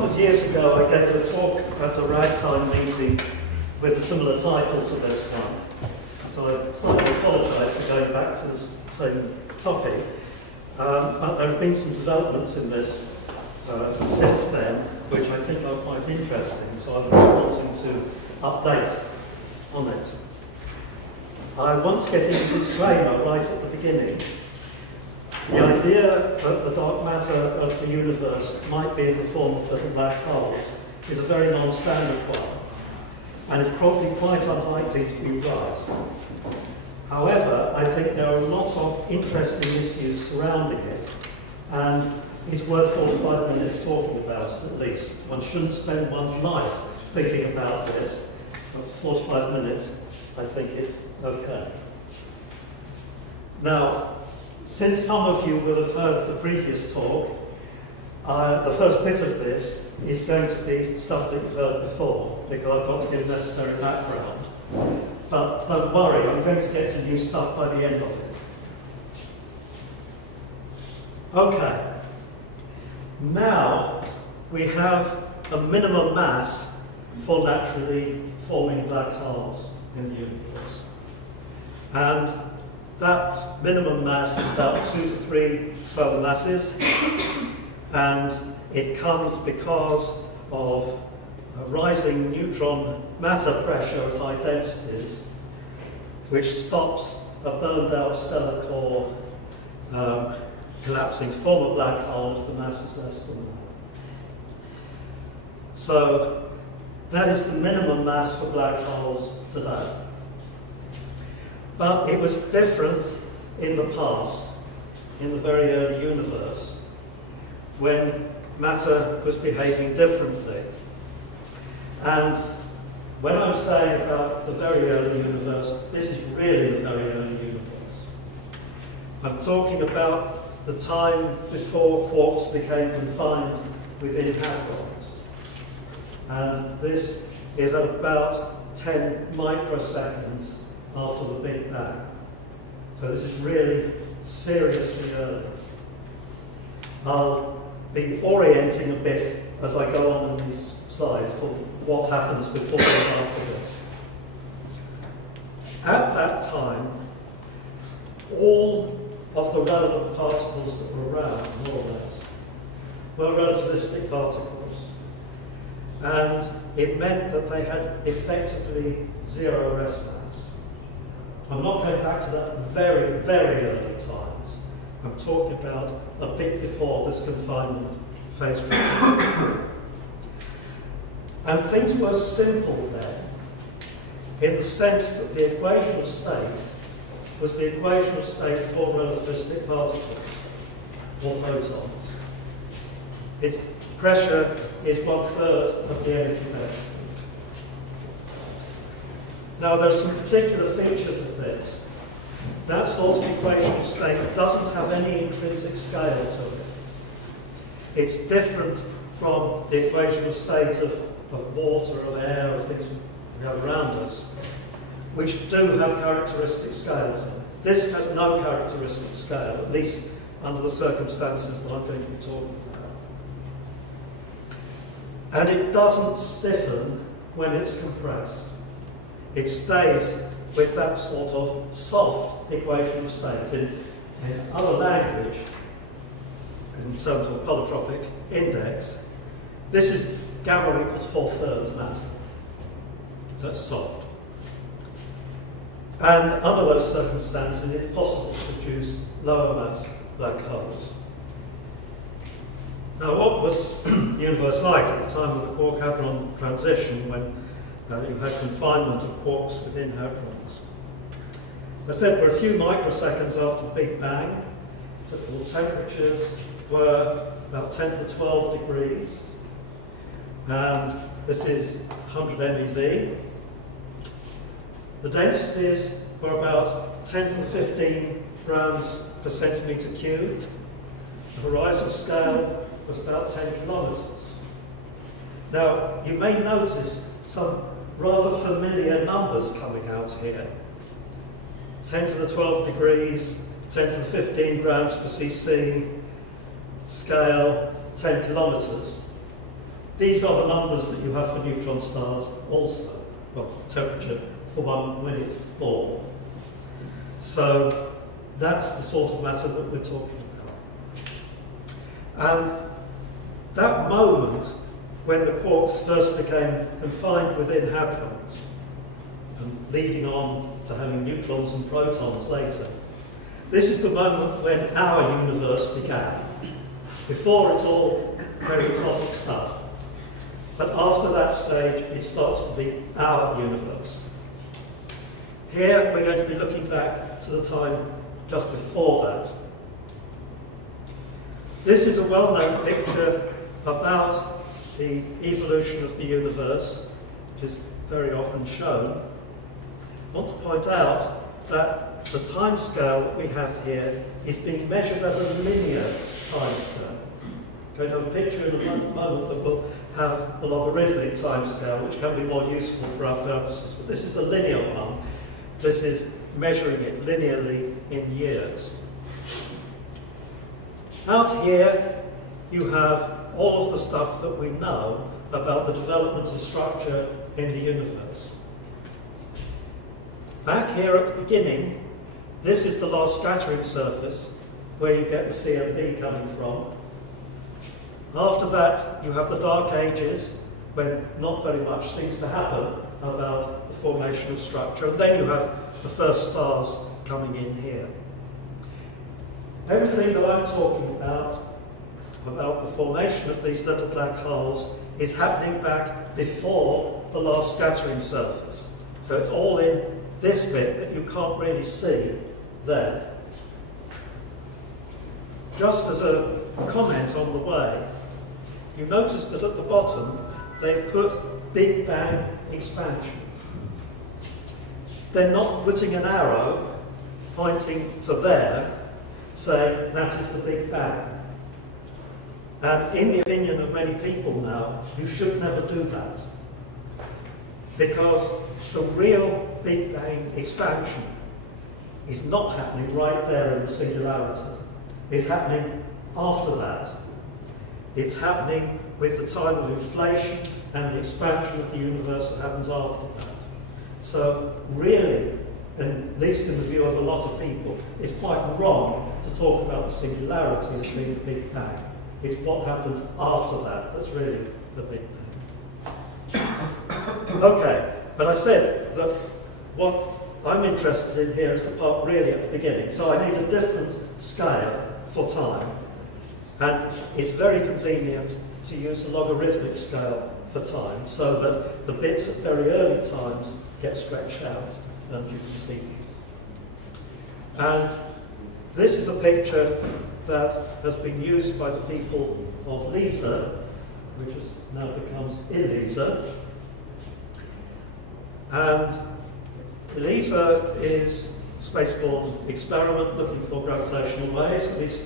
couple of years ago, I gave a talk at a ragtime meeting with a similar title to this one. So I slightly apologise for going back to the same topic. But there have been some developments in this since then, which I think are quite interesting. So I'm wanting to update on it. I want to get into a disclaimer right at the beginning. The idea that the dark matter of the universe might be in the form of little black holes is a very non-standard one, and is probably quite unlikely to be right. However, I think there are lots of interesting issues surrounding it, and it's worth 45 minutes talking about it at least. One shouldn't spend one's life thinking about this, but 45 minutes, I think it's okay. Now, since some of you will have heard the previous talk, the first bit of this is going to be stuff that you've heard before, because I've got to give necessary background. But don't worry, I'm going to get to new stuff by the end of it. Okay. Now, we have a minimum mass for naturally forming black holes in the universe. And that minimum mass is about 2 to 3 solar masses, and it comes because of a rising neutron matter pressure at high densities, which stops a burned out stellar core collapsing to form a black hole if the mass is less than 1. So that is the minimum mass for black holes today. But it was different in the past, in the very early universe, when matter was behaving differently. And when I'm saying about the very early universe, this is really the very early universe. I'm talking about the time before quarks became confined within hadrons. And this is at about 10 microseconds after the Big Bang. So this is really seriously early. I'll be orienting a bit as I go on in these slides for what happens before and after this. At that time, all of the relevant particles that were around, more or less, were relativistic particles. And it meant that they had effectively zero rest mass. I'm not going back to that very, very early times. I'm talking about a bit before this confinement phase. And things were simple then, in the sense that the equation of state was the equation of state for relativistic particles, or photons. Its pressure is 1/3 of the energy density. Now, there are some particular features of this. That sort of equation of state doesn't have any intrinsic scale to it. It's different from the equation of state of water, of air, of things we have around us, which do have characteristic scales in it. This has no characteristic scale, at least under the circumstances that I'm going to be talking about. And it doesn't stiffen when it's compressed. It stays with that sort of soft equation of state. In other language, in terms of polytropic index, this is gamma equals 4/3 matter. So that's soft. And under those circumstances, it's possible to produce lower mass black holes. Now, what was the universe like at the time of the quark-hadron transition, when you had confinement of quarks within hadrons? As I said, we're a few microseconds after the Big Bang. Typical temperatures were about 10 to the 12 degrees. And this is 100 MeV. The densities were about 10 to the 15 grams per centimetre cubed. The horizon scale was about 10 kilometres. Now, you may notice some rather familiar numbers coming out here. 10 to the 12 degrees, 10 to the 15 grams per cc, scale 10 kilometres. these are the numbers that you have for neutron stars also, well, temperature for one when it's born. So that's the sort of matter that we're talking about. And that moment when the quarks first became confined within hadrons, and leading on to having neutrons and protons later, this is the moment when our universe began. Before it's all very exotic stuff. But after that stage, it starts to be our universe. Here, we're going to be looking back to the time just before that. This is a well-known picture about the evolution of the universe, which is very often shown. I want to point out that the timescale that we have here is being measured as a linear timescale. I'm going to have a picture in a moment that will have a logarithmic timescale, which can be more useful for our purposes. But this is the linear one. This is measuring it linearly in years. Out here, you have all of the stuff that we know about the development of structure in the universe. Back here at the beginning, this is the last scattering surface, where you get the CMB coming from. After that, you have the Dark Ages, when not very much seems to happen about the formation of structure. And then you have the first stars coming in here. Everything that I'm talking about the formation of these little black holes, is happening back before the last scattering surface. So it's all in this bit that you can't really see there. Just as a comment on the way, you notice that at the bottom they've put Big Bang expansion. They're not putting an arrow pointing to there, saying that is the Big Bang. And in the opinion of many people now, you should never do that. Because the real Big Bang expansion is not happening right there in the singularity. It's happening after that. It's happening with the time of inflation and the expansion of the universe that happens after that. So really, at least in the view of a lot of people, it's quite wrong to talk about the singularity as being a Big Bang. It's what happens after that that's really the Big Bang. Okay, but I said that what I'm interested in here is the part really at the beginning. So I need a different scale for time. And it's very convenient to use a logarithmic scale for time, so that the bits at very early times get stretched out, and you can see these. And this is a picture that has been used by the people of LISA, which has now become ELISA. And ELISA is a spaceborne experiment looking for gravitational waves. At least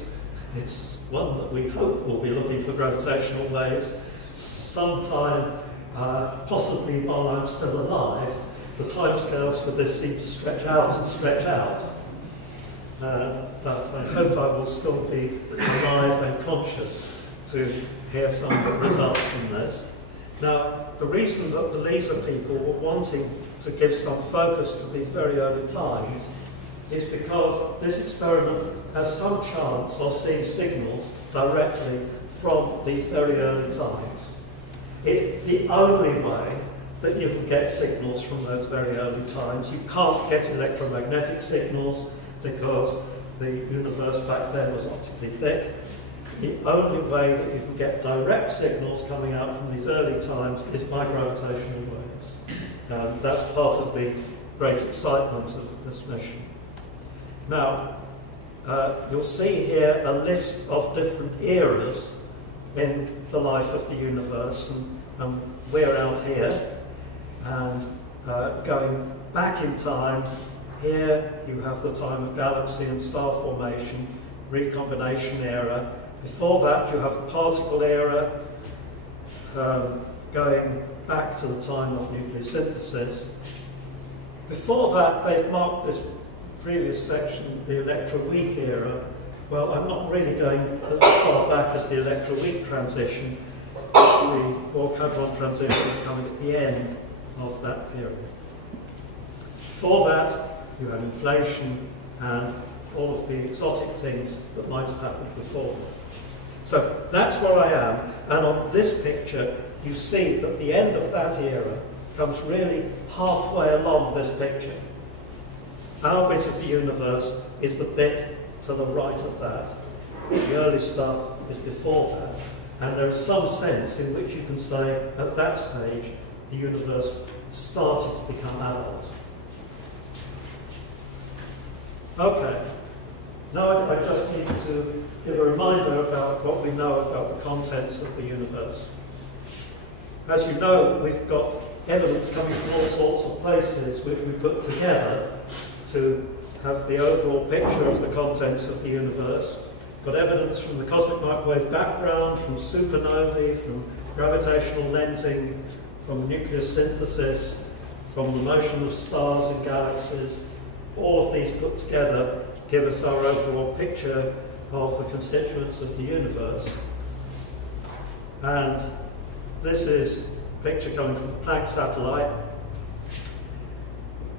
it's one that we hope will be looking for gravitational waves sometime, possibly while I'm still alive. The timescales for this seem to stretch out and stretch out. But I hope I will still be alive and conscious to hear some of the results from this. Now, the reason that the LISA people were wanting to give some focus to these very early times is because this experiment has some chance of seeing signals directly from these very early times. It's the only way that you can get signals from those very early times. You can't get electromagnetic signals because the universe back then was optically thick. The only way that you can get direct signals coming out from these early times is by gravitational waves. That's part of the great excitement of this mission. Now, you'll see here a list of different eras in the life of the universe, and we're out here. And going back in time, here you have the time of galaxy and star formation, recombination era. Before that, you have the particle era, going back to the time of nucleosynthesis. Before that, they've marked this previous section, the electroweak era. Well, I'm not really going as far back as the electroweak transition. The quark hadron transitions coming at the end of that period. Before that, you had inflation and all of the exotic things that might have happened before. So that's where I am, and on this picture you see that the end of that era comes really halfway along this picture. Our bit of the universe is the bit to the right of that. The early stuff is before that, and there is some sense in which you can say at that stage the universe started to become adult. Okay, now I just need to give a reminder about what we know about the contents of the universe. As you know, we've got evidence coming from all sorts of places which we put together to have the overall picture of the contents of the universe. Got evidence from the cosmic microwave background, from supernovae, from gravitational lensing, from nuclear synthesis, from the motion of stars and galaxies. All of these put together give us our overall picture of the constituents of the universe. And this is a picture coming from the Planck satellite.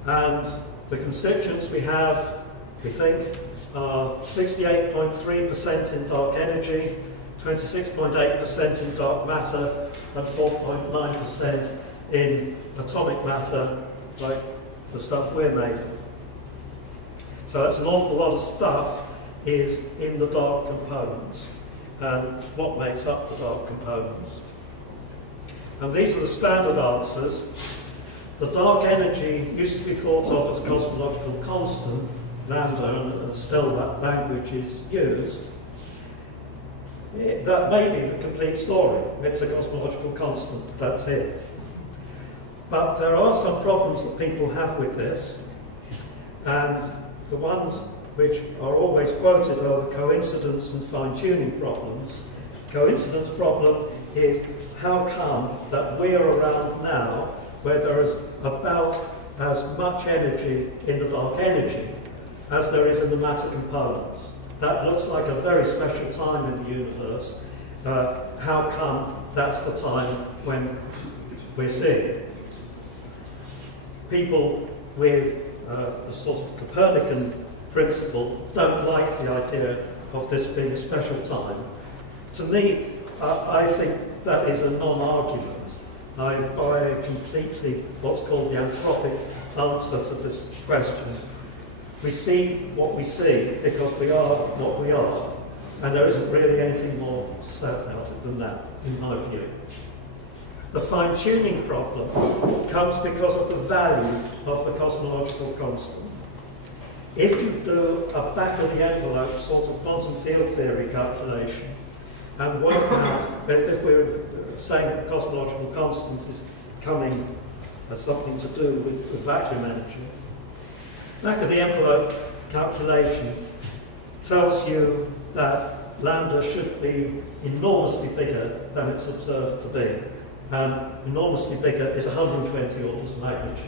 And the constituents we have, we think, are 68.3% in dark energy, 26.8% in dark matter, and 4.9% in atomic matter, like the stuff we're made of. So that's an awful lot of stuff is in the dark components. And what makes up the dark components? And these are the standard answers. The dark energy used to be thought of as a cosmological constant, lambda, and still that language is used. That may be the complete story. It's a cosmological constant, that's it. But there are some problems that people have with this, and the ones which are always quoted are the coincidence and fine-tuning problems. Coincidence problem is how come that we're around now where there is about as much energy in the dark energy as there is in the matter components. That looks like a very special time in the universe. How come that's the time when we're seeing? People with a sort of Copernican principle don't like the idea of this being a special time. To me, I think that is a non-argument. I buy completely what's called the anthropic answer to this question. We see what we see because we are what we are, and there isn't really anything more to say about it than that, in my view. The fine-tuning problem comes because of the value of the cosmological constant. If you do a back-of-the-envelope sort of quantum field theory calculation and work out that if we're saying that the cosmological constant is coming as something to do with the vacuum energy, back-of-the-envelope calculation tells you that lambda should be enormously bigger than it's observed to be. And enormously bigger is 120 orders of magnitude.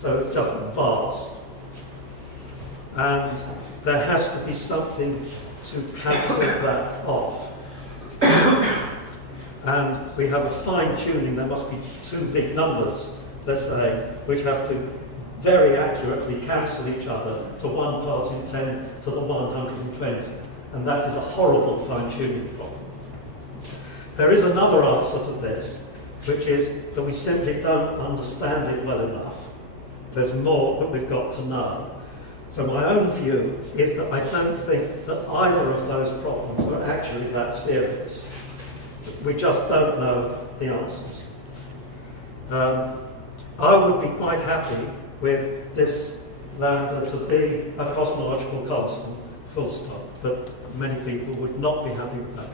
So it's just vast. And there has to be something to cancel that off. And we have a fine-tuning. There must be two big numbers, let's say, which have to very accurately cancel each other to 1 part in 10 to the 120. And that is a horrible fine-tuning problem. There is another answer to this, which is that we simply don't understand it well enough. There's more that we've got to know. So my own view is that I don't think that either of those problems are actually that serious. We just don't know the answers. I would be quite happy with this lambda to be a cosmological constant, full stop, but many people would not be happy with that.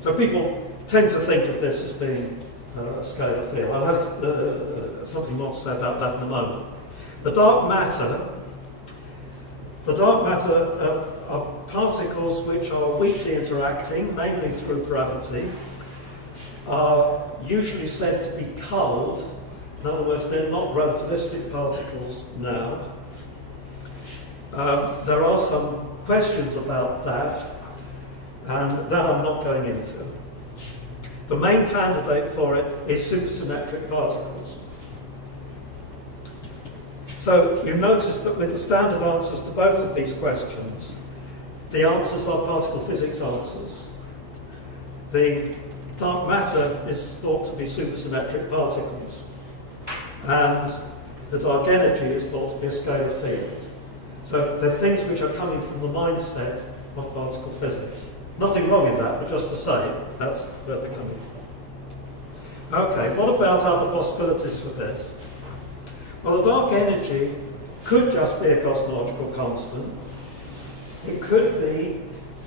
So people tend to think of this as being a scalar field. I'll have something more to say about that in a moment. The dark matter are particles which are weakly interacting, mainly through gravity, are usually said to be cold. In other words, they're not relativistic particles now. There are some questions about that. and that I'm not going into. The main candidate for it is supersymmetric particles. So you notice that with the standard answers to both of these questions, the answers are particle physics answers. The dark matter is thought to be supersymmetric particles, and the dark energy is thought to be a scalar field. So they're things which are coming from the mindset of particle physics. Nothing wrong in that, but just to say, that's where they're coming from. Okay, what about other possibilities for this? Well, the dark energy could just be a cosmological constant. It could be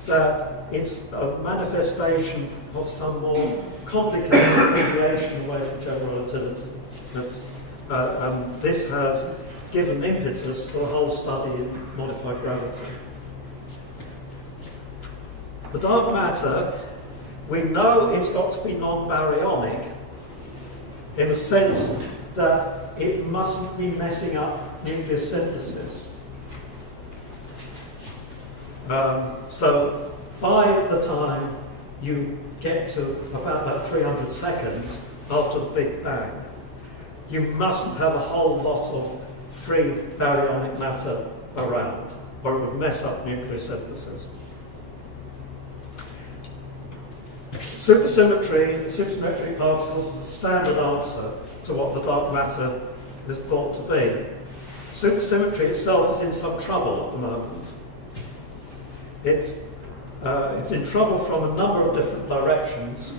that it's a manifestation of some more complicated deviation away from general relativity. This has given impetus to a whole study in modified gravity. The dark matter, we know it's got to be non-baryonic in the sense that it mustn't be messing up nuclear synthesis. So by the time you get to about that 300 seconds after the Big Bang, you mustn't have a whole lot of free baryonic matter around, or it would mess up nuclear synthesis. Supersymmetric particles is the standard answer to what the dark matter is thought to be. Supersymmetry itself is in some trouble at the moment. It's in trouble from a number of different directions.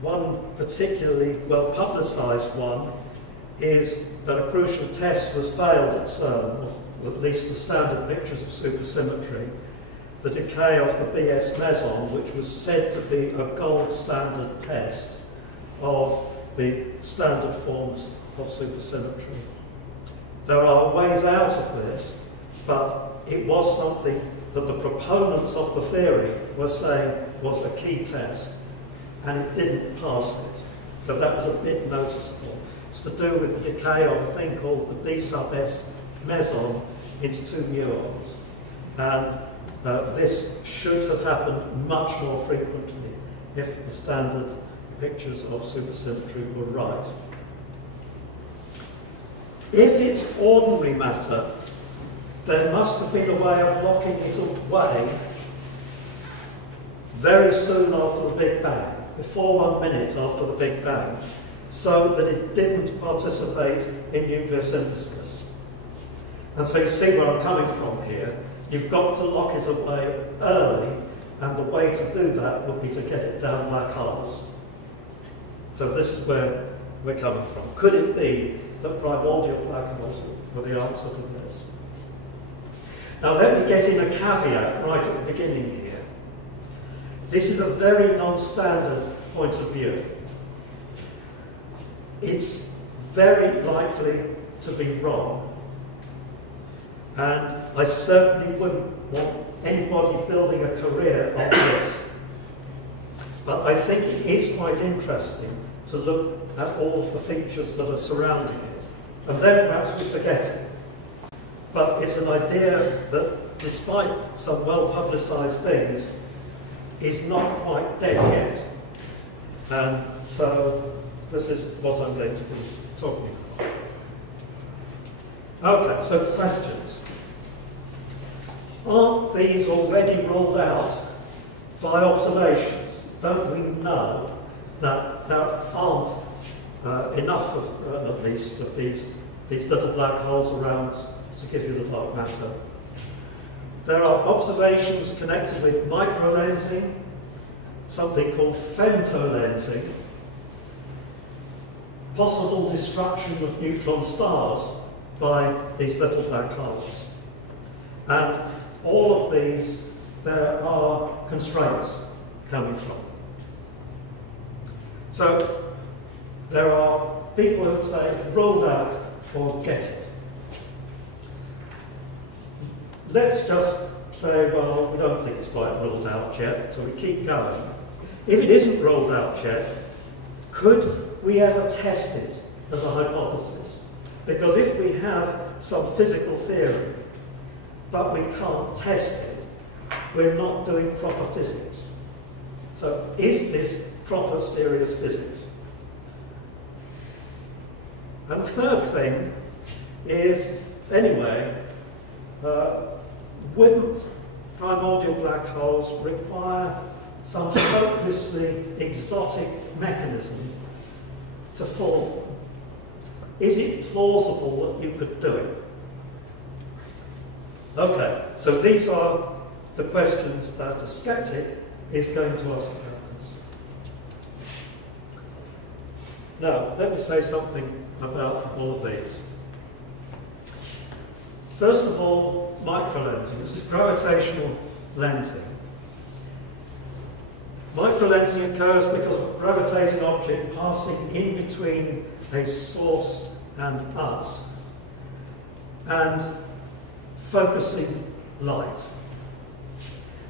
One particularly well-publicised one is that a crucial test was failed at CERN, of at least the standard pictures of supersymmetry, the decay of the BS meson, which was said to be a gold standard test of the standard forms of supersymmetry. There are ways out of this, but it was something that the proponents of the theory were saying was a key test, and it didn't pass it. So that was a bit noticeable. It's to do with the decay of a thing called the B sub S meson into two muons. And this should have happened much more frequently if the standard pictures of supersymmetry were right. If it's ordinary matter, there must have been a way of locking it away very soon after the Big Bang, before 1 minute after the Big Bang, so that it didn't participate in nuclear synthesis. And so you see where I'm coming from here. You've got to lock it away early, and the way to do that would be to get it down black holes. So this is where we're coming from. Could it be that primordial black holes were the answer to this? Now let me get in a caveat right at the beginning here. This is a very non-standard point of view. It's very likely to be wrong. And I certainly wouldn't want anybody building a career on this. But I think it is quite interesting to look at all of the features that are surrounding it. And then perhaps we forget it. But it's an idea that, despite some well-publicised things, is not quite dead yet. And so this is what I'm going to be talking about. Okay, so questions. Aren't these already ruled out by observations? Don't we know that there aren't enough of, at least, of these little black holes around to give you the dark matter? There are observations connected with microlensing, something called femtolensing, possible destruction of neutron stars by these little black holes. And all of these, there are constraints coming from. So there are people who would say it's ruled out, forget it. Let's just say, well, we don't think it's quite ruled out yet, so we keep going. If it isn't ruled out yet, could we ever test it as a hypothesis? Because if we have some physical theory, but we can't test it, we're not doing proper physics. So is this proper, serious physics? And the third thing is, anyway, wouldn't primordial black holes require some hopelessly exotic mechanism to form? Is it plausible that you could do it? Okay, so these are the questions that a skeptic is going to ask about this. Now, let me say something about all of these. First of all, microlensing. This is gravitational lensing. Microlensing occurs because of a gravitating object passing in between a source and us and focusing light.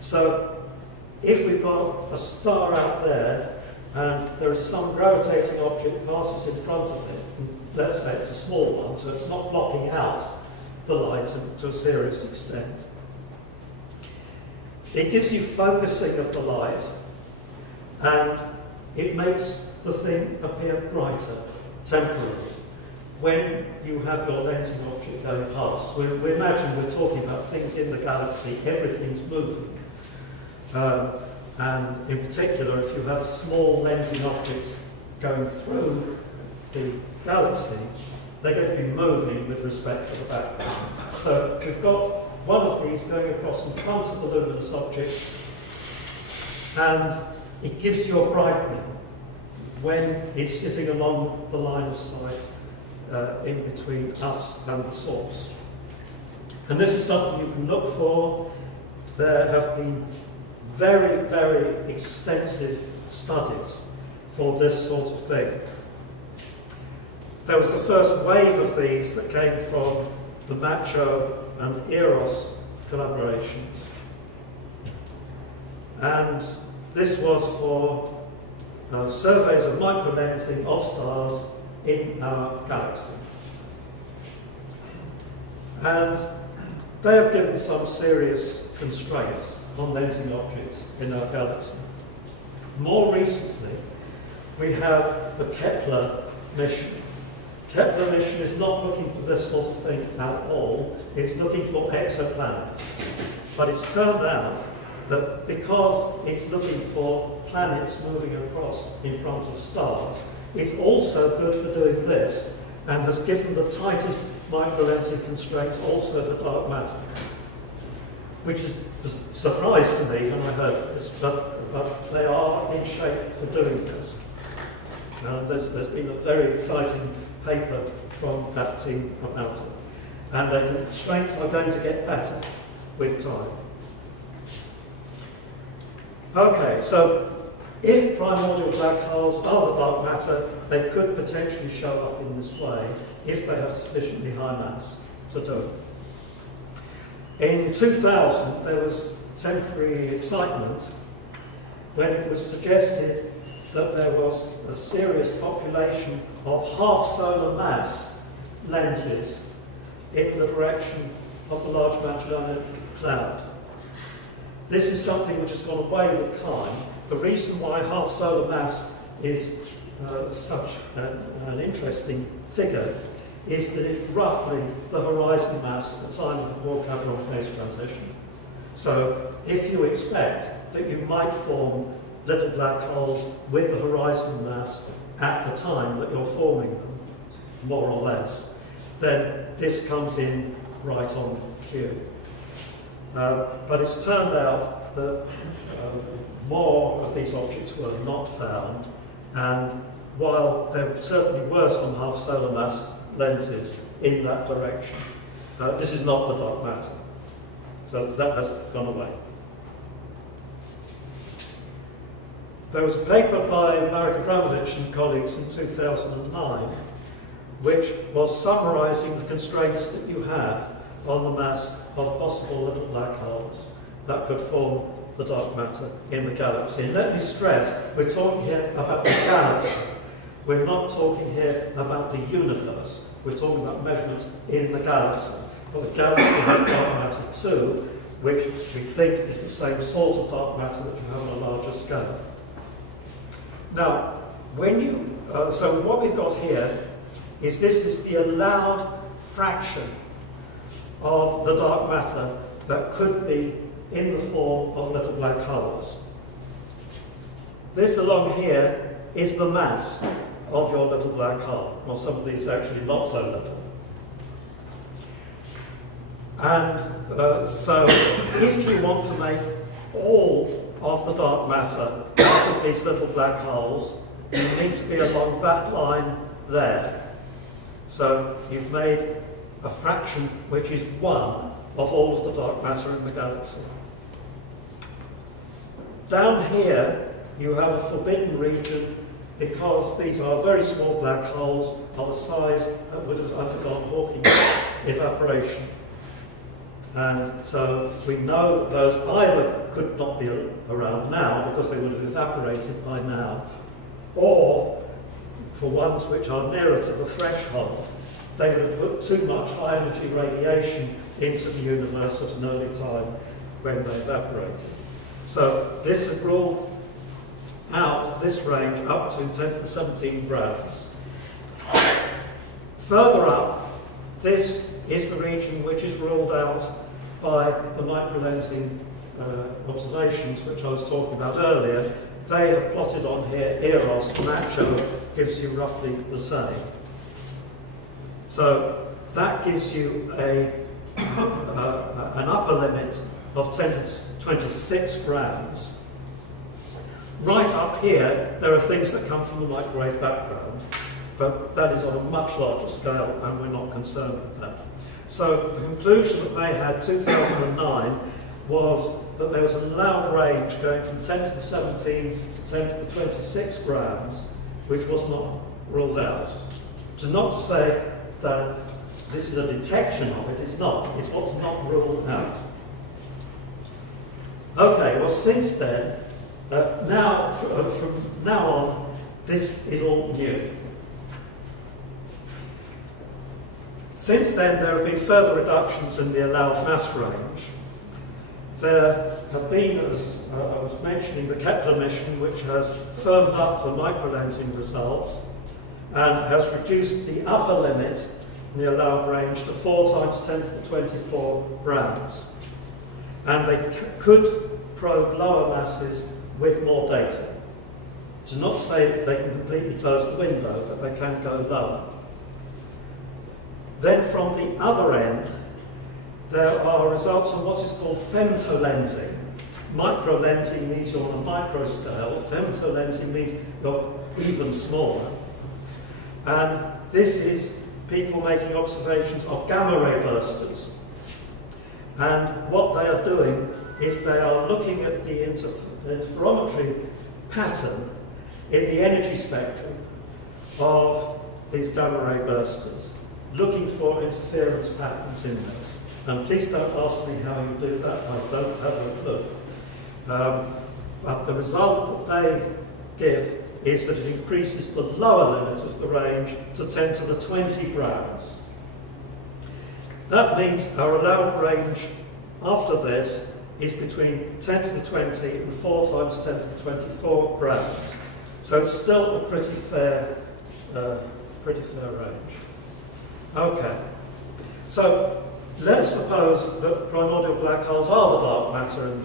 So if we've got a star out there and there is some gravitating object passes in front of it, and let's say it's a small one, so it's not blocking out the light to a serious extent, it gives you focusing of the light and it makes the thing appear brighter temporarily when you have your lensing object going past. We imagine we're talking about things in the galaxy, everything's moving. And in particular, if you have small lensing objects going through the galaxy, they're going to be moving with respect to the background. So we've got one of these going across in front of the luminous object, and it gives you a brightening when it's sitting along the line of sight in between us and the source. And this is something you can look for. There have been very, very extensive studies for this sort of thing. There was the first wave of these that came from the Macho and Eros collaborations. And this was for surveys of microlensing of stars in our galaxy. And they have given some serious constraints on lensing objects in our galaxy. More recently, we have the Kepler mission. Kepler mission is not looking for this sort of thing at all. It's looking for exoplanets. But it's turned out that because it's looking for planets moving across in front of stars, it's also good for doing this and has given the tightest microlensing constraints also for dark matter, which is a surprise to me when I heard this, but they are in shape for doing this. There's been a very exciting paper from that team about it. And the constraints are going to get better with time. Okay, so if primordial black holes are the dark matter, they could potentially show up in this way if they have sufficiently high mass to do it. In 2000, there was temporary excitement when it was suggested that there was a serious population of half-solar mass lenses in the direction of the Large Magellanic Cloud. This is something which has gone away with time. The reason why half-solar mass is such an interesting figure is that it's roughly the horizon mass at the time of the quark hadron phase transition. So if you expect that you might form little black holes with the horizon mass at the time that you're forming them, more or less, then this comes in right on cue. But it's turned out that more of these objects were not found, and while there certainly were some half-solar mass lenses in that direction, this is not the dark matter. So that has gone away. There was a paper by Marek Abramovich and colleagues in 2009 which was summarising the constraints that you have on the mass of possible little black holes that could form the dark matter in the galaxy. And let me stress, we're talking here about the galaxy. We're not talking here about the universe. We're talking about measurements in the galaxy. Well, the galaxy has dark matter too, which we think is the same sort of dark matter that you have on a larger scale. Now, when you, so what we've got here is this is the allowed fraction of the dark matter that could be in the form of little black holes. This along here is the mass of your little black hole. Well, some of these are actually not so little. And so if you want to make all of the dark matter out of these little black holes, you need to be along that line there. So you've made a fraction which is 1 of all of the dark matter in the galaxy. Down here you have a forbidden region because these are very small black holes of a size that would have undergone Hawking's evaporation. And so we know that those either could not be around now because they would have evaporated by now, or for ones which are nearer to the threshold, they would have put too much high energy radiation into the universe at an early time when they evaporated. So this had ruled out this range up to 10 to the 17 grams. Further up, this is the region which is ruled out by the microlensing observations which I was talking about earlier. They have plotted on here Eros, and that show gives you roughly the same. So that gives you an upper limit of 10 to 26 grams. Right up here, there are things that come from the microwave background, but that is on a much larger scale, and we're not concerned with that. So the conclusion that they had 2009 was that there was an allowed range going from 10 to the 17 to 10 to the 26 grams, which was not ruled out. Which is not to say that this is a detection of it, it's not. It's what's not ruled out. Okay, well since then, from now on, this is all new. Since then, there have been further reductions in the allowed mass range. There have been, as I was mentioning, the Kepler mission, which has firmed up the microlensing results and has reduced the upper limit in the allowed range to 4 times 10 to the 24 grams. And they could probe lower masses with more data. Which is not to say that they can completely close the window, but they can go lower. Then from the other end, there are results on what is called femtolensing. Microlensing means you're on a micro scale. Femtolensing means you're even smaller. And this is people making observations of gamma ray bursters. And what they are doing is they are looking at the interferometry pattern in the energy spectrum of these gamma ray bursters, looking for interference patterns in this. And please don't ask me how you do that, I don't have a clue. But the result that they give is that it increases the lower limit of the range to 10 to the 20 grams. That means our allowed range after this is between 10 to the 20 and 4 times 10 to the 24 grams. So it's still a pretty fair range. Okay, so let's suppose that primordial black holes are the dark matter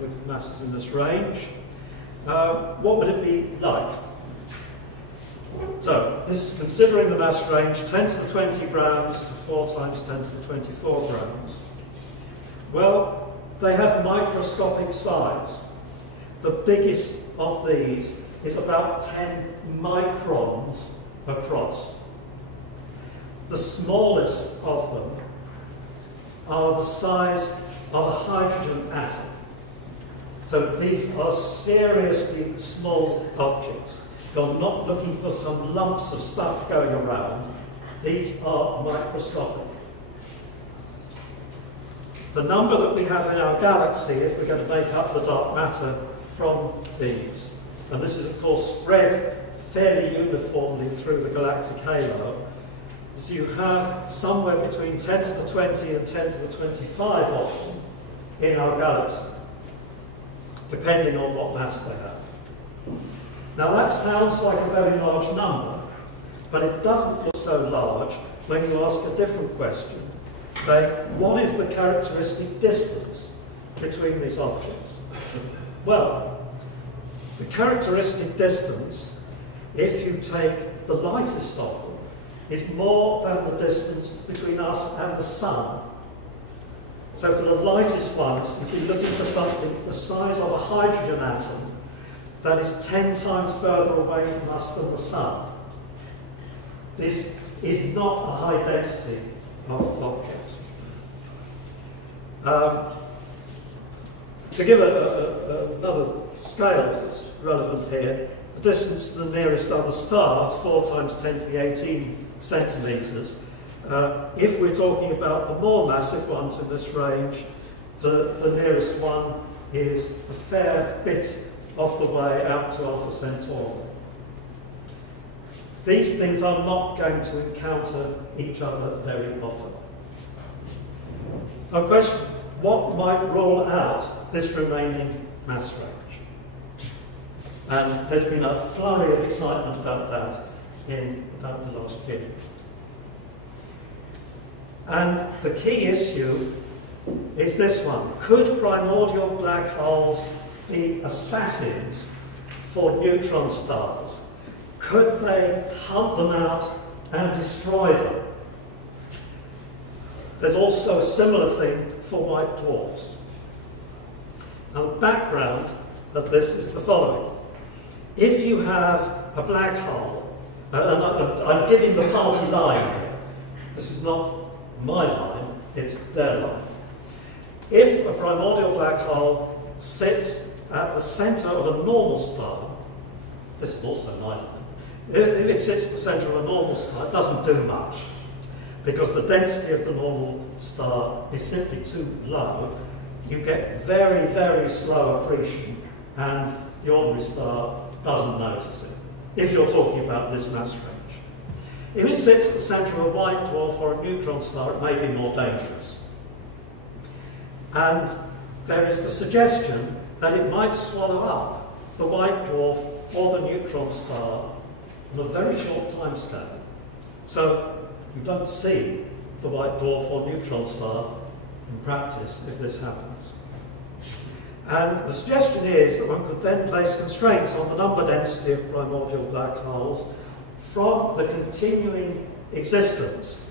with masses in this range. What would it be like? So this is considering the mass range 10 to the 20 grams to 4 times 10 to the 24 grams. Well, they have microscopic size. The biggest of these is about 10 microns across. The smallest of them are the size of a hydrogen atom. So these are seriously small objects. You're not looking for some lumps of stuff going around. These are microscopic. The number that we have in our galaxy, if we're going to make up the dark matter from these, and this is of course spread fairly uniformly through the galactic halo, is you have somewhere between 10 to the 20 and 10 to the 25 of them in our galaxy, depending on what mass they have. Now that sounds like a very large number, but it doesn't look so large when you ask a different question. Say, what is the characteristic distance between these objects? Well, the characteristic distance, if you take the lightest of them, is more than the distance between us and the Sun. So for the lightest ones, you'd be looking for something the size of a hydrogen atom that is 10 times further away from us than the Sun. This is not a high density of objects. To give another scale that's relevant here, the distance to the nearest other star, 4 times 10 to the 18 centimetres. If we're talking about the more massive ones in this range, the nearest one is a fair bit of the way out to Alpha Centauri. These things are not going to encounter each other very often. A question, what might rule out this remaining mass range? And there's been a flurry of excitement about that in about the last year. And the key issue is this one. Could primordial black holes be assassins for neutron stars? Could they hunt them out and destroy them? There's also a similar thing for white dwarfs. Now, the background of this is the following. If you have a black hole, and I'm giving the party line here. This is not my line, it's their line. If a primordial black hole sits at the centre of a normal star, this is also my line, if it sits at the centre of a normal star, it doesn't do much, because the density of the normal star is simply too low. You get very, very slow accretion, and the ordinary star doesn't notice it, if you're talking about this mass range. If it sits at the centre of a white dwarf or a neutron star, it may be more dangerous. And there is the suggestion that it might swallow up the white dwarf or the neutron star on a very short time scale. So you don't see the white dwarf or neutron star in practice if this happens. And the suggestion is that one could then place constraints on the number density of primordial black holes from the continuing existence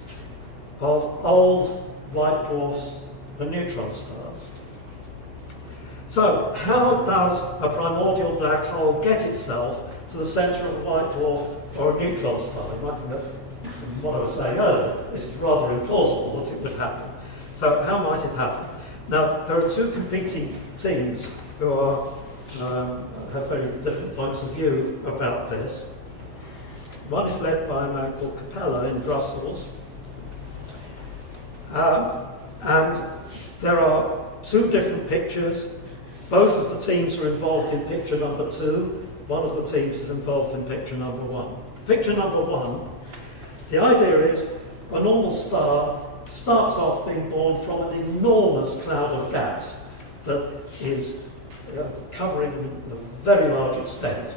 of old white dwarfs and neutron stars. So, how does a primordial black hole get itself to the centre of a white dwarf or a neutron star? You might think that's what I was saying earlier. It's rather implausible that it would happen. So, how might it happen? Now, there are two competing teams who have very different points of view about this. One is led by a man called Capella in Brussels. And there are two different pictures. Both of the teams are involved in picture number 2. One of the teams is involved in picture number 1. Picture number 1, the idea is a normal star starts off being born from an enormous cloud of gas that is covering a very large extent.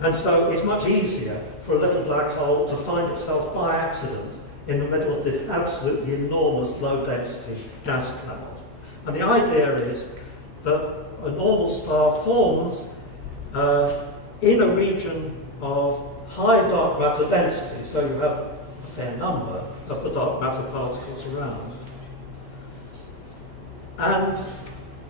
And so it's much easier for a little black hole to find itself by accident in the middle of this absolutely enormous low-density gas cloud. And the idea is that a normal star forms in a region of high dark matter density, so you have a fair number of the dark matter particles around. And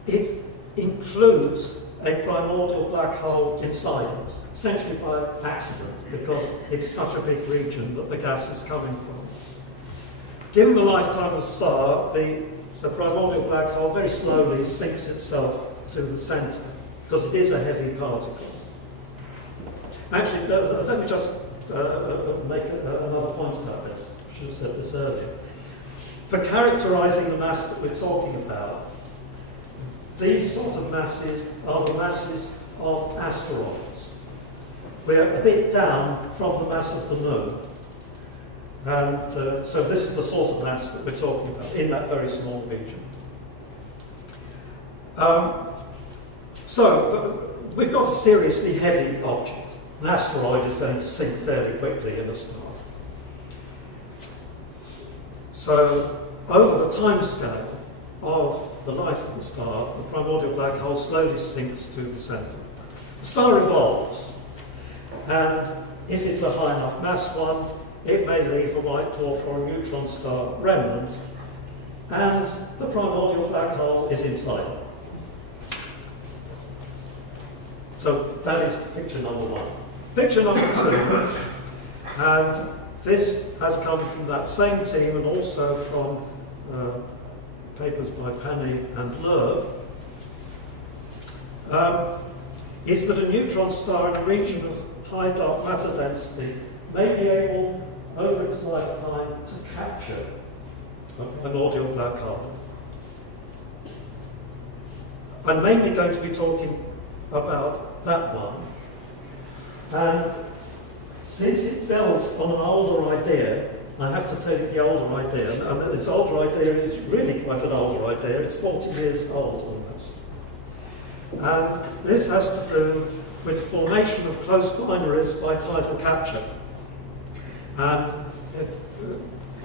it includes a primordial black hole inside it, essentially by accident, because it's such a big region that the gas is coming from. Given the lifetime of the star, the primordial black hole very slowly sinks itself to the centre, because it is a heavy particle. Actually, let me just make another point about this. I should have said this earlier. For characterising the mass that we're talking about, these sort of masses are the masses of asteroids. We're a bit down from the mass of the Moon. And so this is the sort of mass that we're talking about in that very small region. So we've got a seriously heavy object. An asteroid is going to sink fairly quickly in a star. So over the time scale of the life of the star, the primordial black hole slowly sinks to the centre. The star evolves, and if it's a high enough mass one, it may leave a white dwarf or a neutron star remnant, and the primordial black hole is inside it. So that is picture number one. Picture number two, and this has come from that same team and also from papers by Panay and Loeb, is that a neutron star in a region of high dark matter density may be able, over its lifetime, to capture a primordial black hole. I'm mainly going to be talking about that one. And since it builds on an older idea, I have to tell you the older idea, and this older idea is really quite an older idea. It's 40 years old almost. And this has to do with the formation of close binaries by tidal capture. And it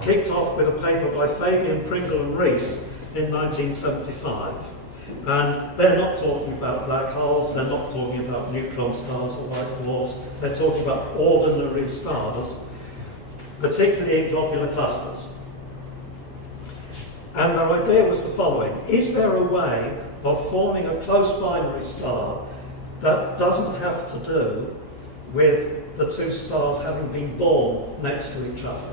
kicked off with a paper by Fabian, Pringle and Rees in 1975. And they're not talking about black holes, they're not talking about neutron stars or white dwarfs, they're talking about ordinary stars, particularly in globular clusters. And their idea was the following: is there a way of forming a close binary star that doesn't have to do with the two stars having been born next to each other?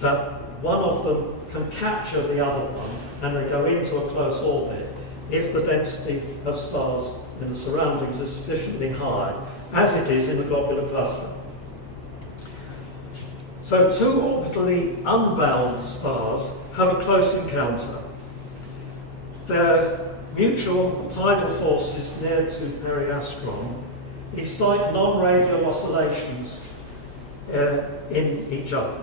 That one of them can capture the other one and they go into a close orbit if the density of stars in the surroundings is sufficiently high, as it is in the globular cluster. So two orbitally unbound stars have a close encounter. Their mutual tidal forces near to periastron excite non-radial oscillations in each other.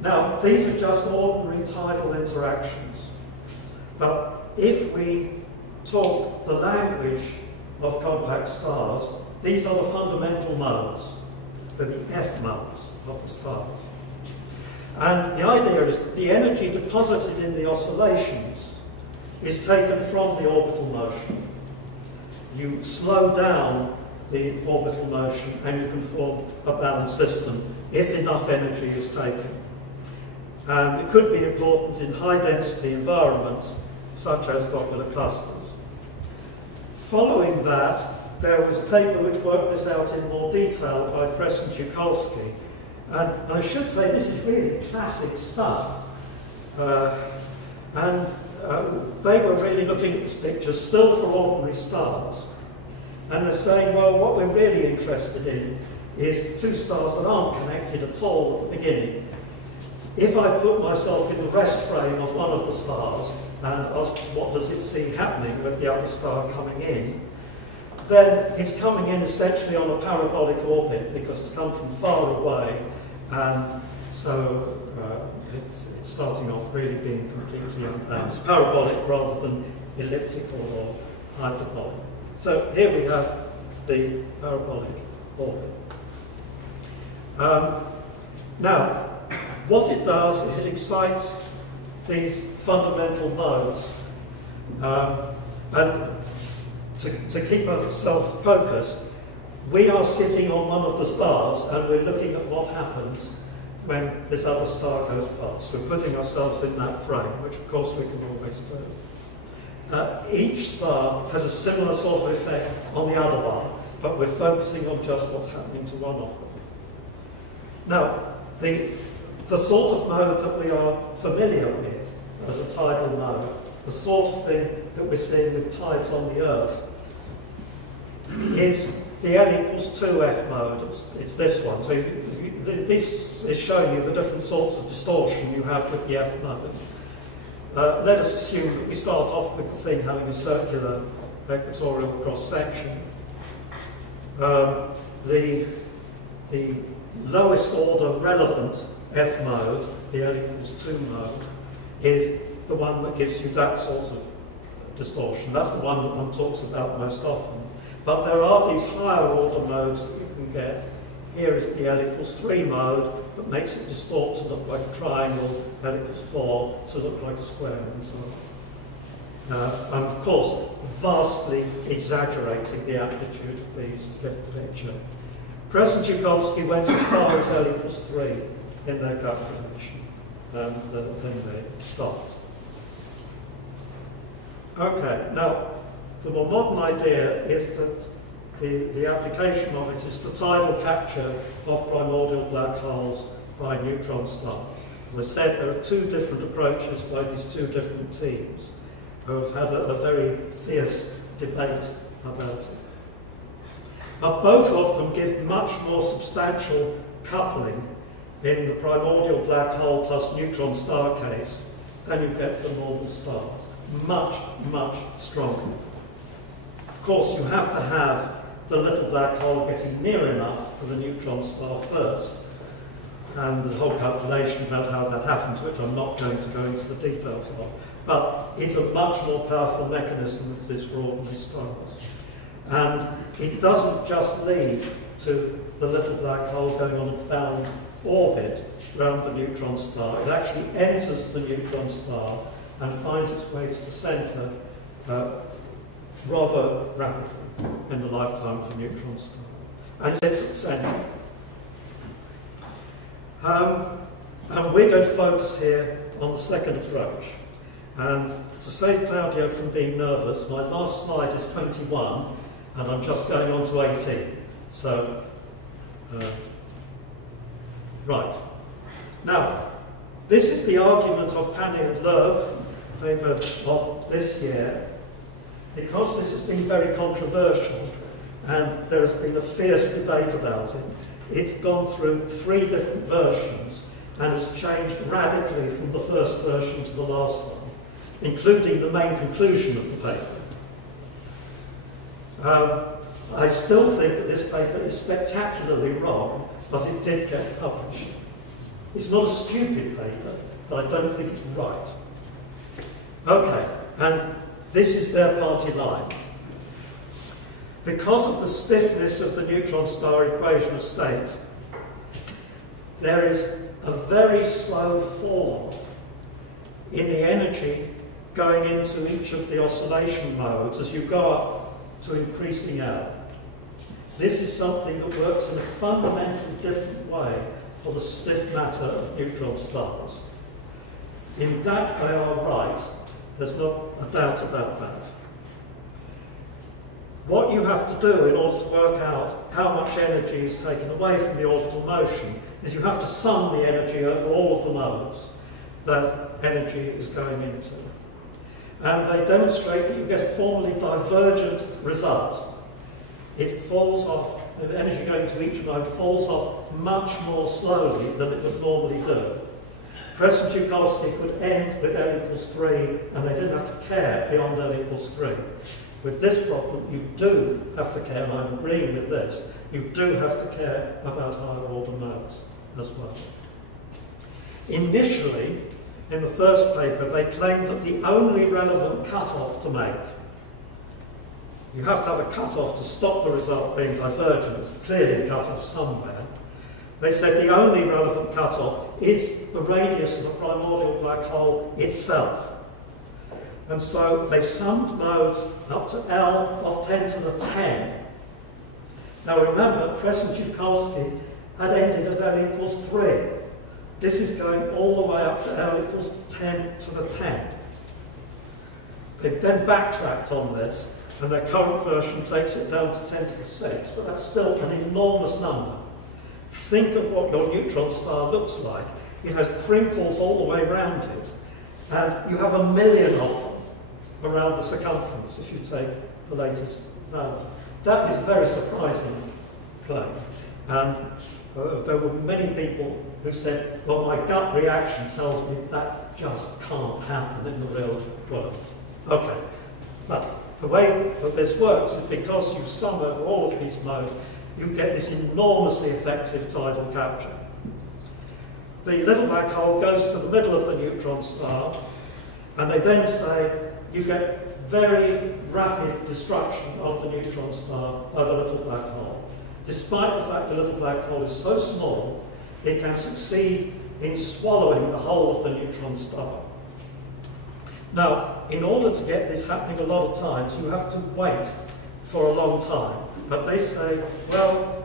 Now, these are just ordinary tidal interactions. But if we talk the language of compact stars, these are the fundamental modes. They're the F modes of the stars. And the idea is that the energy deposited in the oscillations is taken from the orbital motion. You slow down the orbital motion and you can form a balanced system if enough energy is taken. And it could be important in high-density environments, such as globular clusters. Following that, there was a paper which worked this out in more detail by Press and Tucholsky. And I should say this is really classic stuff. They were really looking at this picture still for ordinary stars. And they're saying, well, what we're really interested in is two stars that aren't connected at all at the beginning. If I put myself in the rest frame of one of the stars and ask what does it see happening with the other star coming in, then it's coming in essentially on a parabolic orbit because it's come from far away, and so it's starting off really being completely unbound. It's parabolic rather than elliptical or hyperbolic. So here we have the parabolic orbit. Now, what it does is it excites these fundamental modes, and to keep us self-focused, we are sitting on one of the stars and we're looking at what happens when this other star goes past. We're putting ourselves in that frame, which of course we can always do. Each star has a similar sort of effect on the other one, but we're focusing on just what's happening to one of them. Now, the sort of mode that we are familiar with as a tidal mode, the sort of thing that we're seeing with tides on the Earth, is the L equals 2F mode. It's this one. So this is showing you the different sorts of distortion you have with the F modes. Let us assume that we start off with the thing having a circular equatorial cross-section. The lowest order relevant F mode, the L equals 2 mode, is the one that gives you that sort of distortion. That's the one that one talks about most often. But there are these higher order modes that you can get. Here is the L equals 3 mode that makes it distort to look like a triangle, L equals 4 to look like a square, and so on. And of course, vastly exaggerating the amplitude of these to get the picture. Press and Joukowsky went as far as L equals 3 in their calculation, and then they stopped. Okay, now the more modern idea is that the application of it is the tidal capture of primordial black holes by neutron stars. As I said, there are two different approaches by these two different teams who have had a very fierce debate about it. But both of them give much more substantial coupling in the primordial black hole plus neutron star case than you get for normal stars. Much, much stronger. Of course, you have to have the little black hole getting near enough to the neutron star first, and the whole calculation about how that happens, which I'm not going to go into the details of. But it's a much more powerful mechanism than it is for ordinary stars. And it doesn't just lead to the little black hole going on a bound orbit around the neutron star. It actually enters the neutron star and finds its way to the centre rather rapidly in the lifetime of a neutron star. And it sits at the centre. And we're going to focus here on the second approach. And to save Claudio from being nervous, my last slide is 21, and I'm just going on to 18. So, right. Now, this is the argument of Pani and Loeb, paper of this year, because this has been very controversial, and there has been a fierce debate about it. It's gone through 3 different versions, and has changed radically from the first version to the last one, including the main conclusion of the paper. I still think that this paper is spectacularly wrong, but it did get published. It's not a stupid paper, but I don't think it's right. Okay, and this is their party line. Because of the stiffness of the neutron star equation of state, there is a very slow fall-off in the energy going into each of the oscillation modes as you go up to increasing L. This is something that works in a fundamentally different way for the stiff matter of neutron stars. In that they are right, there's not a doubt about that. What you have to do in order to work out how much energy is taken away from the orbital motion is you have to sum the energy over all of the modes that energy is going into. And they demonstrate that you get a formally divergent result. It falls off, the energy going to each mode falls off much more slowly than it would normally do. Press and Joukowsky could end with L equals 3, and they didn't have to care beyond L equals 3. With this problem, you do have to care, and I'm agreeing with this, you do have to care about higher order modes as well. Initially, in the first paper, they claimed that the only relevant cutoff to make, you have to have a cutoff to stop the result being divergent, it's clearly a cutoff somewhere. They said the only relevant cutoff is the radius of the primordial black hole itself. And so they summed modes up to L of 10 to the 10. Now remember, Press and Joukowsky had ended at L equals 3. This is going all the way up to L equals 10 to the 10. They've then backtracked on this, and their current version takes it down to 10 to the 6, but that's still an enormous number. Think of what your neutron star looks like. It has crinkles all the way around it, and you have 1 million of them around the circumference if you take the latest number. That is a very surprising claim. And there were many people who said, well, my gut reaction tells me that just can't happen in the real world. Okay, but the way that this works is because you sum over all of these modes, you get this enormously effective tidal capture. The little black hole goes to the middle of the neutron star, and they then say you get very rapid destruction of the neutron star by the little black hole. Despite the fact the little black hole is so small, it can succeed in swallowing the whole of the neutron star. Now, in order to get this happening a lot of times, you have to wait for a long time. But they say, well,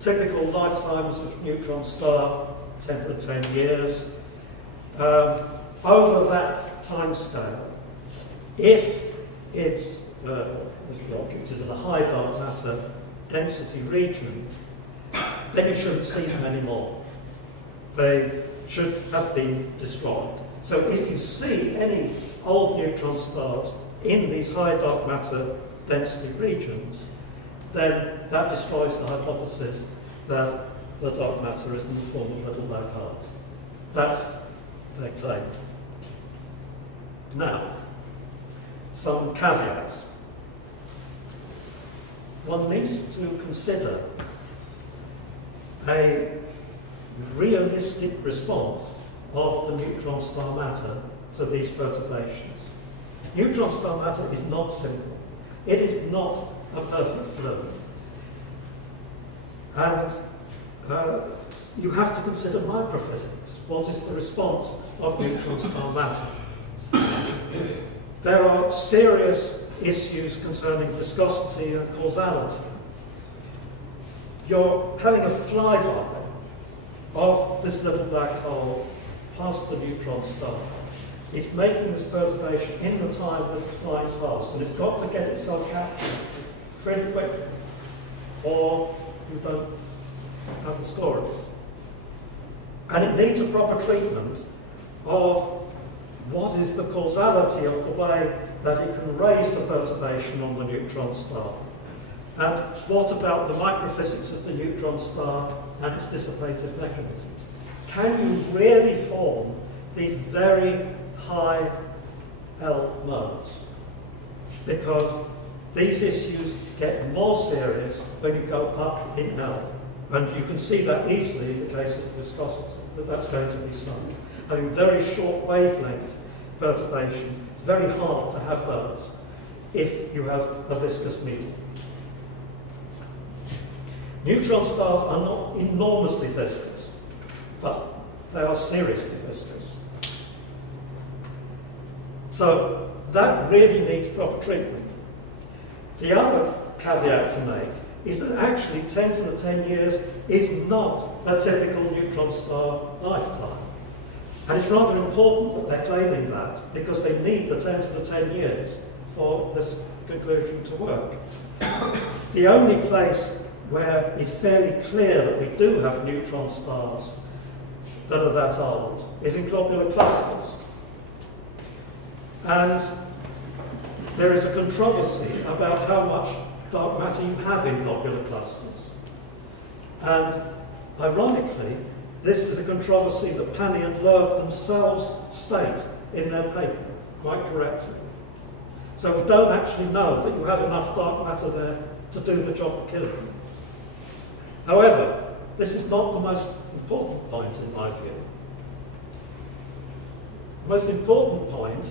typical lifetimes of neutron star, 10 to the 10 years. Over that time scale, if it's, if the object is in a high dark matter density region, then you shouldn't see them anymore. They should have been destroyed. So if you see any old neutron stars in these high dark matter density regions, then that destroys the hypothesis that the dark matter is in the form of little black holes. That's their claim. Now, some caveats. One needs to consider a realistic response of the neutron star matter to these perturbations. Neutron star matter is not simple. It is not a perfect fluid. And you have to consider microphysics. What is the response of neutron star matter? There are serious issues concerning viscosity and causality. You're having a flyby of this little black hole past the neutron star. It's making this perturbation in the time that it's flying past, and it's got to get itself captured pretty quickly, or you don't have the story. And it needs a proper treatment of what is the causality of the way that it can raise the perturbation on the neutron star. And what about the microphysics of the neutron star and its dissipative mechanisms? Can you really form these very high L modes? Because these issues get more serious when you go up in L. And you can see that easily in the case of viscosity, that that's going to be so. Having very short wavelength perturbations, it's very hard to have those if you have a viscous medium. Neutron stars are not enormously viscous, but they are seriously viscous. So that really needs proper treatment. The other caveat to make is that actually 10 to the 10 years is not a typical neutron star lifetime. And it's rather important that they're claiming that, because they need the 10 to the 10 years for this conclusion to work. The only place where it's fairly clear that we do have neutron stars that are that old is in globular clusters. And there is a controversy about how much dark matter you have in globular clusters. And ironically, this is a controversy that Pani and Loeb themselves state in their paper, quite correctly. So we don't actually know that you have enough dark matter there to do the job of killing them. However, this is not the most important point in my view. The most important point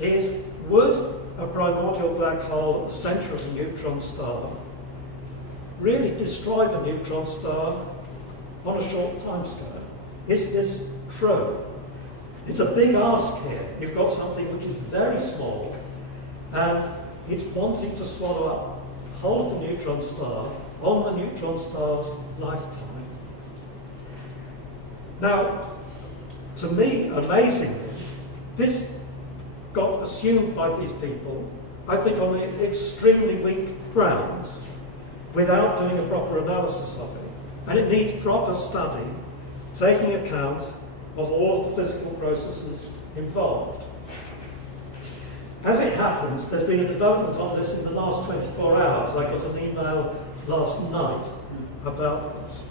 is, would a primordial black hole at the centre of a neutron star really destroy the neutron star on a short time scale? Is this true? It's a big ask here. You've got something which is very small, and it's wanting to swallow up the whole of the neutron star on the neutron star's lifetime. Now, to me, amazingly, this got assumed by these people, I think, on extremely weak grounds, without doing a proper analysis of it. And it needs proper study, taking account of all of the physical processes involved. As it happens, there's been a development on this in the last 24 hours. I got an email last night about this.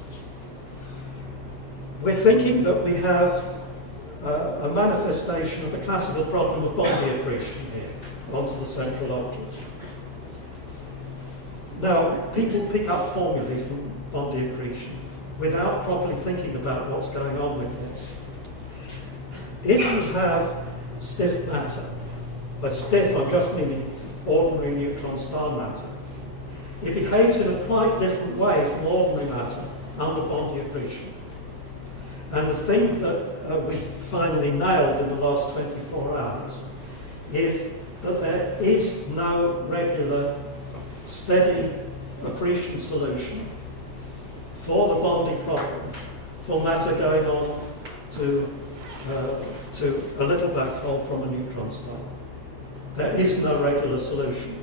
We're thinking that we have a manifestation of the classical problem of Bondi accretion here onto the central object. Now, people pick up formulae from Bondi accretion without properly thinking about what's going on with this. If you have stiff matter, by stiff I'm just meaning ordinary neutron star matter, it behaves in a quite different way from ordinary matter under Bondi accretion. And the thing that we finally nailed in the last 24 hours is that there is no regular, steady accretion solution for the Bondi problem for matter going on to a little black hole from a neutron star. There is no regular solution.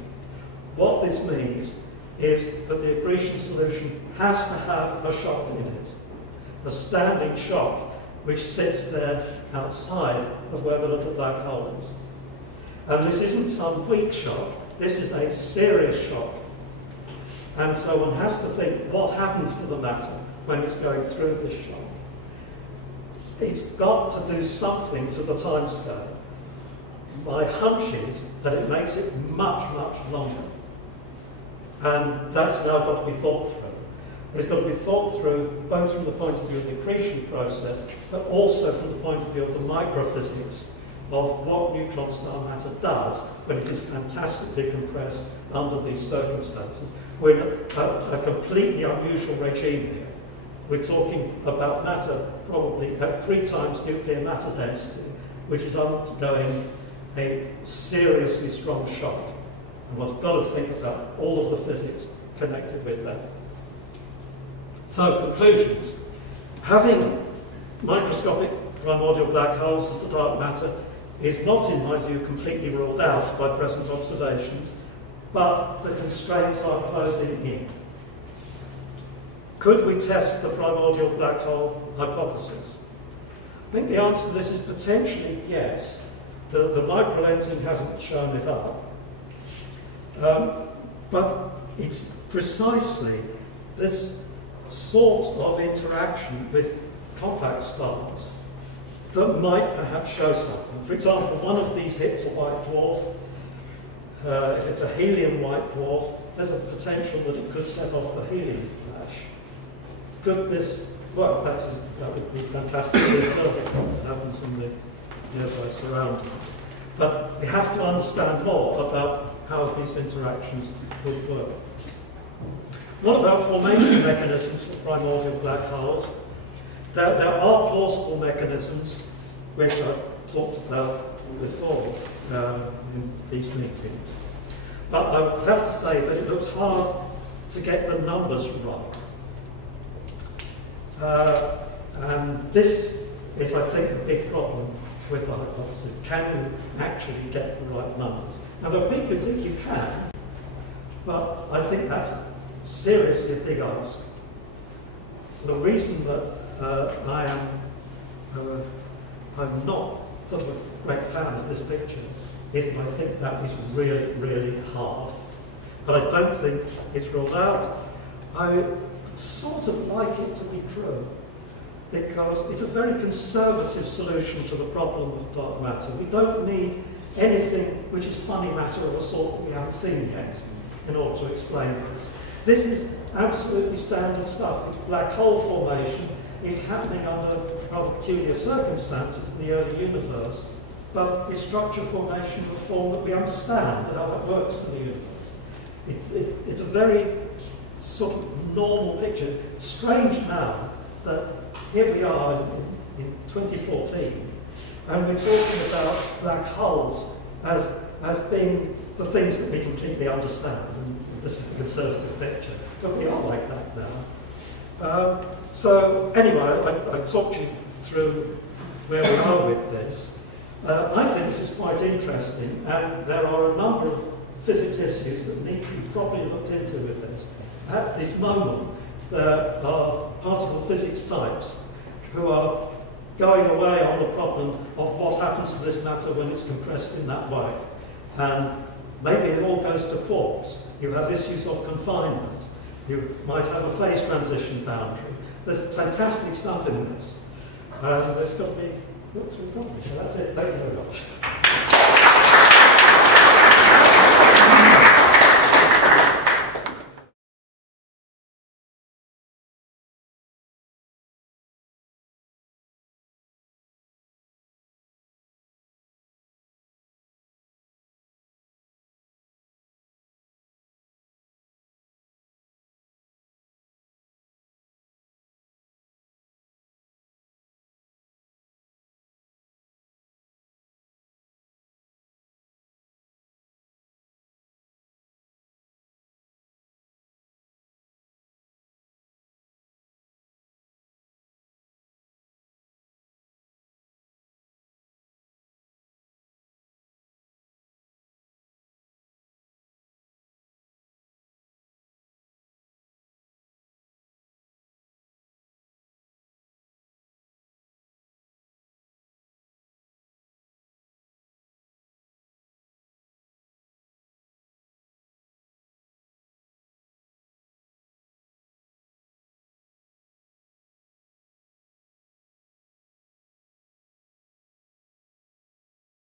What this means is that the accretion solution has to have a shock in it, a standing shock which sits there outside of where the little black hole is. And this isn't some weak shock, this is a serious shock. And so one has to think, what happens to the matter when it's going through this shock? It's got to do something to the time scale. My hunch is that it makes it much, much longer. And that's now got to be thought through. It's got to be thought through both from the point of view of the accretion process, but also from the point of view of the microphysics of what neutron star matter does when it is fantastically compressed under these circumstances. We're in a completely unusual regime here. We're talking about matter probably at 3 times nuclear matter density, which is undergoing a seriously strong shock. And one's got to think about all of the physics connected with that. So, conclusions. Having microscopic primordial black holes as the dark matter is not, in my view, completely ruled out by present observations, but the constraints are closing in. Could we test the primordial black hole hypothesis? I think the answer to this is potentially yes. The microlensing hasn't shown it up. But it's precisely this sort of interaction with compact stars that might perhaps show something. For example, one of these hits a white dwarf. If it's a helium white dwarf, there's a potential that it could set off the helium flash. Could this, well, that would be fantastic if it happens in the nearby surroundings. But we have to understand more about how these interactions would work. What about formation mechanisms for primordial black holes? There are plausible mechanisms which I've talked about before in these meetings. But I would have to say that it looks hard to get the numbers right. And this is, I think, a big problem with the hypothesis. Can you actually get the right numbers? Now, there are people who think you can, but I think that's seriously a big ask. The reason that I'm not sort of a great fan of this picture is that I think that is really, really hard. But I don't think it's ruled out. I would sort of like it to be true, because it's a very conservative solution to the problem of dark matter. We don't need anything which is funny matter of a sort that we haven't seen yet in order to explain this. This is absolutely standard stuff. Black hole formation is happening under rather peculiar circumstances in the early universe, but it's structure formation of a form that we understand how that works in the universe. It's a very sort of normal picture. Strange now that here we are in 2014, and we're talking about black holes as being the things that we completely understand. And this is the conservative picture, but we are like that now. So anyway, I talked you through where we are with this. I think this is quite interesting, and there are a number of physics issues that need to be properly looked into with this. At this moment, there are particle physics types who are going away on the problem of what happens to this matter when it's compressed in that way. And maybe it all goes to quarks. You have issues of confinement. You might have a phase transition boundary. There's fantastic stuff in this. There's got to be looked through properly. So that's it. Thank you very much.